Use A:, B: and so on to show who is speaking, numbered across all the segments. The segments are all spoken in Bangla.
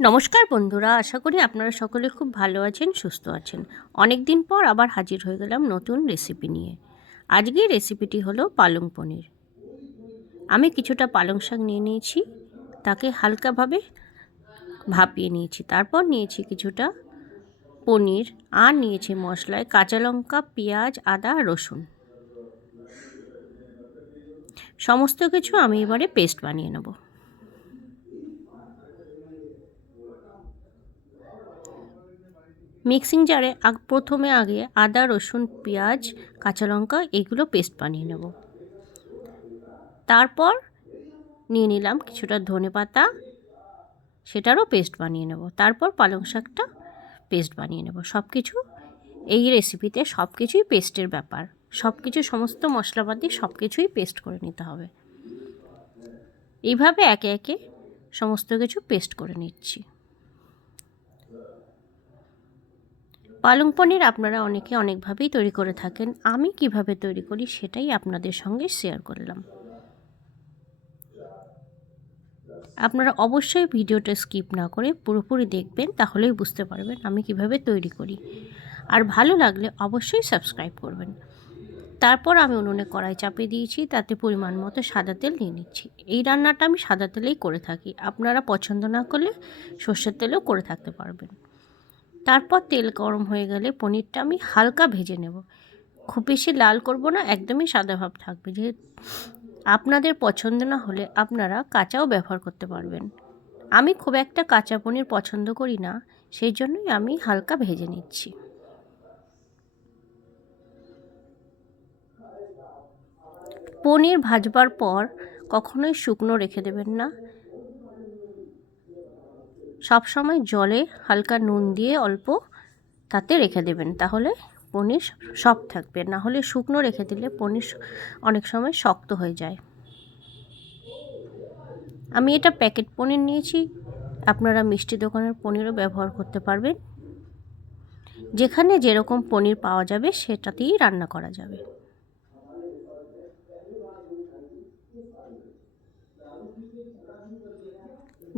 A: নমস্কার বন্ধুরা, আশা করি আপনারা সকলে খুব ভালো আছেন, সুস্থ আছেন। অনেক দিন পর আবার হাজির হয়ে গেলাম নতুন রেসিপি নিয়ে। আজকের রেসিপিটি হলো পালং পনির। আমি কিছুটা পালং শাক নিয়ে নিয়েছি, তাকে হালকাভাবে ভাপিয়ে নিয়েছি। তারপর নিয়েছি কিছুটা পনির, আর নিয়েছি মশলায় কাঁচা লঙ্কা, পেঁয়াজ, আদা, রসুন। সমস্ত কিছু আমি এবারে পেস্ট বানিয়ে নেব। মিক্সিং জারে প্রথমে আগে আদা, রসুন, পেঁয়াজ, কাঁচা লঙ্কা এগুলো পেস্ট বানিয়ে নেব। তারপর নিয়ে নিলাম কিছুটা ধনে পাতা, সেটারও পেস্ট বানিয়ে নেব। তারপর পালং শাকটা পেস্ট বানিয়ে নেব। সব কিছু এই রেসিপিতে সব কিছুই পেস্টের ব্যাপার। সব কিছু সমস্ত মশলাপাতি সব কিছুই পেস্ট করে নিতে হবে। এইভাবে একে একে সমস্ত কিছু পেস্ট করে নিচ্ছি। পালং পনির আপনারা অনেকে অনেকভাবেই তৈরি করে থাকেন। আমি কীভাবে তৈরি করি সেটাই আপনাদের সঙ্গে শেয়ার করলাম। আপনারা অবশ্যই ভিডিওটা স্কিপ না করে পুরোপুরি দেখবেন, তাহলেই বুঝতে পারবেন আমি কীভাবে তৈরি করি। আর ভালো লাগলে অবশ্যই সাবস্ক্রাইব করবেন। তারপর আমি উনুনে কড়াই চাপিয়ে দিয়েছি, তাতে পরিমাণ মতো সাদা তেল নিয়ে নিচ্ছি। এই রান্নাটা আমি সাদা তেলেই করে থাকি। আপনারা পছন্দ না করলে সর্ষের তেলেও করে থাকতে পারবেন। তারপর তেল গরম হয়ে গেলে পনিরটা আমি হালকা ভেজে নেব। খুব বেশি লাল করব না, একদমই সাদা ভাব থাকবে। যে আপনাদের পছন্দ না হলে আপনারা কাঁচাও ব্যবহার করতে পারবেন। আমি খুব একটা কাঁচা পনির পছন্দ করি না, সেই জন্যই আমি হালকা ভেজে নিচ্ছি। পনির ভাজবার পর কখনোই শুকনো রেখে দেবেন না। সব সময় জলে হালকা নুন দিয়ে অল্প তাতে রেখে দেবেন। তাহলে পনির সব থাকবে। না হলে শুকনো রেখে দিলে পনির অনেক সময় শক্ত হয়ে যায়। আমি এটা প্যাকেট পনির নিয়েছি। আপনারা মিষ্টি দোকানের পনিরও ব্যবহার করতে পারবেন। যেখানে যেরকম পনির পাওয়া যাবে, সেটাতেই রান্না করা যাবে।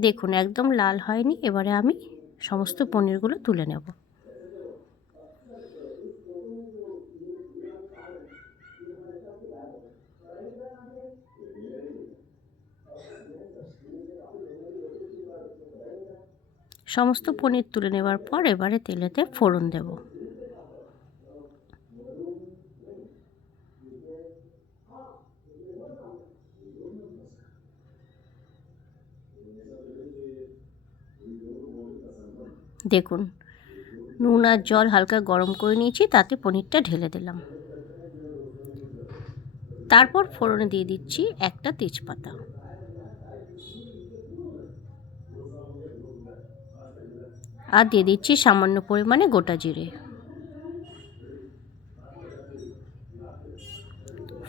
A: দেখুন, একদম লাল হয়নি। এবারে আমি সমস্ত পনিরগুলো তুলে নেব। সমস্ত পনির তুলে নেবার পর এবারে তেলেতে ফোড়ন দেবো। দেখুন, নুন আর জল হালকা গরম করে নিয়েছি, তাতে পনিরটা ঢেলে দিলাম। তারপর ফোড়নে দিয়ে দিচ্ছি একটা তেজপাতা। আর দিয়ে দিচ্ছি সামান্য পরিমাণে গোটা জিরে।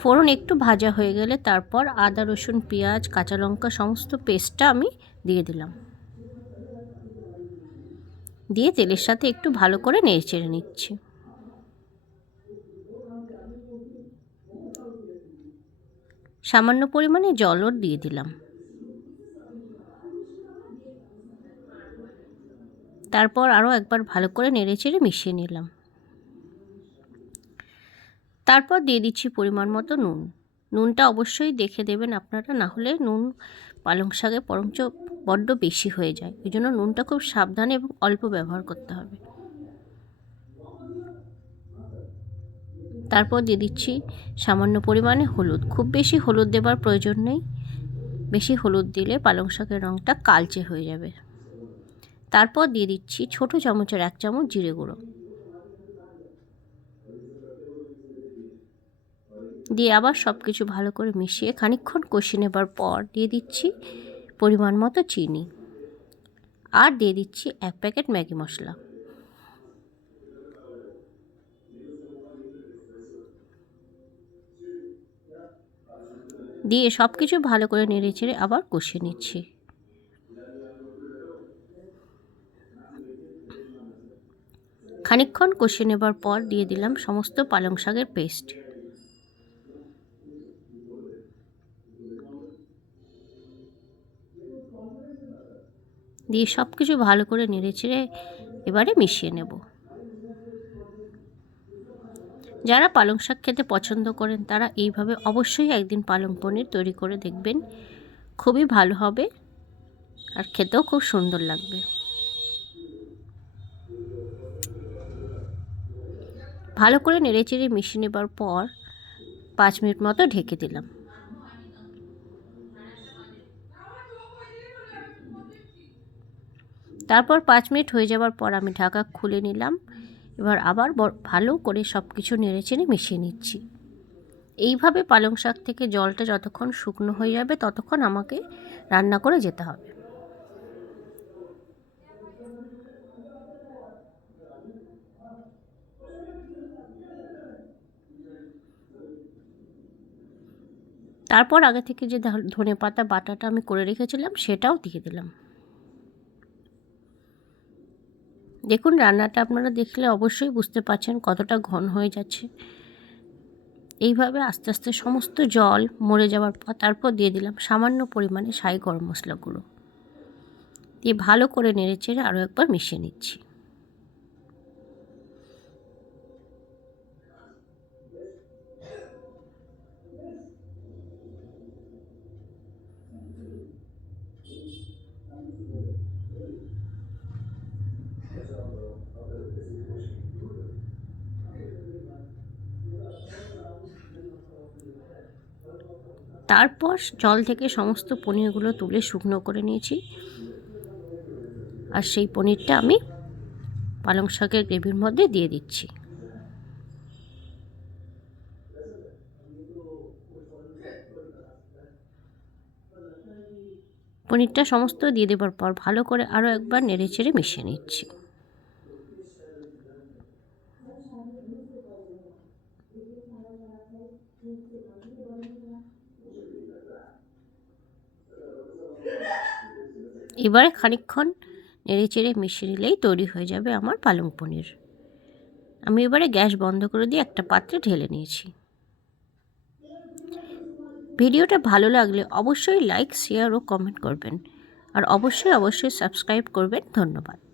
A: ফোড়ন একটু ভাজা হয়ে গেলে তারপর আদা, রসুন, পেঁয়াজ, কাঁচা লঙ্কা, সমস্ত পেস্টটা আমি দিয়ে দিলাম। দিয়ে তেলের সাথে একটু ভালো করে নেড়ে চেড়ে নিচ্ছি। সামান্য পরিমাণে জলও দিয়ে দিলাম। তারপর আরও একবার ভালো করে নেড়ে চেড়ে মিশিয়ে নিলাম। তারপর দিয়ে দিচ্ছি পরিমাণ মতো নুন। নুনটা অবশ্যই দেখে দেবেন আপনারা, না হলে নুন পালং শাকে বরঞ্চ বড্ড বেশি হয়ে যায়। ওই জন্য নুনটা খুব সাবধানে এবং অল্প ব্যবহার করতে হবে। তারপর দিয়ে দিচ্ছি সামান্য পরিমাণে হলুদ। খুব বেশি হলুদ দেবার প্রয়োজন নেই। বেশি হলুদ দিলে পালং শাকের রঙটা কালচে হয়ে যাবে। তারপর দিয়ে দিচ্ছি ছোট চামচের এক চামচ জিরে গুঁড়ো। দিয়ে আবার সব কিছু ভালো করে মিশিয়ে খানিক্ষণ কষিয়ে নেবার পর দিয়ে দিচ্ছি পরিমাণ মতো চিনি। আর দিয়ে দিচ্ছি এক প্যাকেট ম্যাগি মশলা। দিয়ে সব কিছু ভালো করে নেড়ে চেড়ে আবার কষিয়ে নিচ্ছি। খানিক্ষণ কষিয়ে নেবার পর দিয়ে দিলাম সমস্ত পালং শাকের পেস্ট। দিয়ে সব কিছু ভালো করে নেড়ে চেড়ে এবারে মিশিয়ে নেব। যারা পালং শাক খেতে পছন্দ করেন, তারা এইভাবে অবশ্যই একদিন পালং পনির তৈরি করে দেখবেন। খুবই ভালো হবে আর খেতেও খুব সুন্দর লাগবে। ভালো করে নেড়েচেড়ে মিশিয়ে নেবার পর পাঁচ মিনিট মতো ঢেকে দিলাম। তারপর পাঁচ মিনিট হয়ে যাওয়ার পর আমি ঢাকা খুলে নিলাম। এবার আবার ভালো করে সব কিছু নেড়েচেড়ে মিশিয়ে নিচ্ছি। এইভাবে পালং শাক থেকে জলটা যতক্ষণ শুকনো হয়ে যাবে ততক্ষণ আমাকে রান্না করে যেতে হবে। তারপর আগে থেকে যে ধনে পাতা বাটাটা আমি করে রেখেছিলাম সেটাও দিয়ে দিলাম। দেখুন, রান্নাটা আপনারা দেখলে অবশ্যই বুঝতে পারছেন কতটা ঘন হয়ে যাচ্ছে। এইভাবে আস্তে আস্তে সমস্ত জল মরে যাওয়ার পর তারপর দিয়ে দিলাম সামান্য পরিমাণে সাই গরম মশলাগুলো দিয়ে ভালো করে নেড়ে চেড়ে আরও একবার মিশিয়ে নিচ্ছি। তারপর জল থেকে সমস্ত পনিরগুলো তুলে শুকনো করে নিয়েছি। আর সেই পনিরটা আমি পালং শাকের গ্রেভির মধ্যে দিয়ে দিচ্ছি। পনিরটা সমস্ত দিয়ে দেবার পর ভালো করে আরও একবার নেড়ে চেড়ে মিশিয়ে নিচ্ছি। এবারে খানিকক্ষণ নেড়ে চেড়ে মিশিয়ে নিলেই তৈরি হয়ে যাবে আমার পালং পনির। আমি এবারে গ্যাস বন্ধ করে দিয়ে একটা পাত্রে ঢেলে নিয়েছি। ভিডিওটা ভালো লাগলে অবশ্যই লাইক, শেয়ার ও কমেন্ট করবেন। আর অবশ্যই অবশ্যই সাবস্ক্রাইব করবেন। ধন্যবাদ।